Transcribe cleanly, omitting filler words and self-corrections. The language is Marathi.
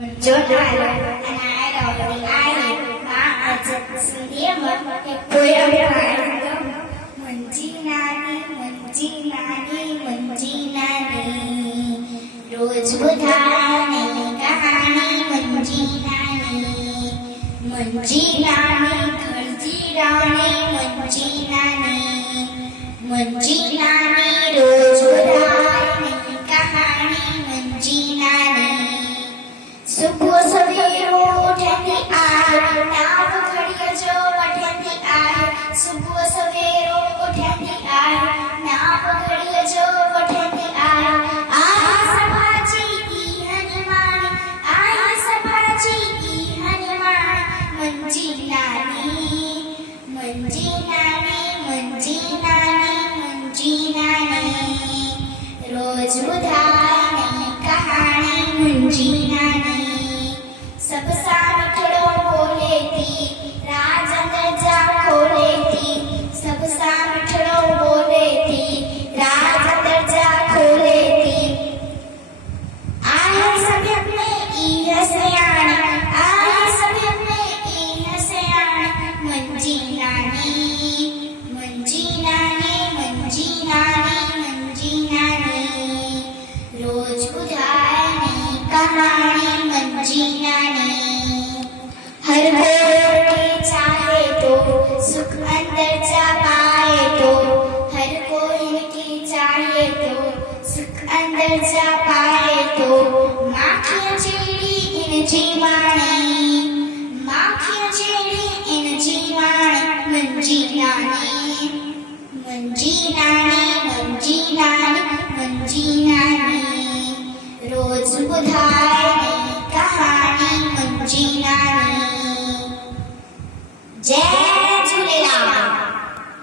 Chốt lại anh ai đầu thì ai má chật xuyên mà quê ông phải mình chi nani rồi chúa tha này kहानी mình chi nani घर जी रानी mình chi nani rồi chúa tha này kहानी mình chi nani सुबह सवेरो उठंदी आहे नाव घड़िया जो वठंदी आहे सुबह सवेरो उठंदी आहे नाव घड़िया जो वठंदी आहे सभाजी की हनुमान सभाजी की हनुमान मंजी नानी रोज बुधाई कहानी मंजी नानी सब सामठड़ो बोले थी राजा दरजा खोले थी सब सामठड़ो बोले थी राजा दरजा खोले थी आए सभ्य में ई हसयान मंजी नानी रोज बुधाई कहानी मंजी नानी हर कोई के चाहे तो सुख अंदर जा पाए तो हर कोई के चाहे तो सुख अंदर जा पाए तो माखियां चेड़ी in Jiwani माखियां Cheri in Jiwani मंजी नानी रोज बुधाई कहानी मंजी नानी जय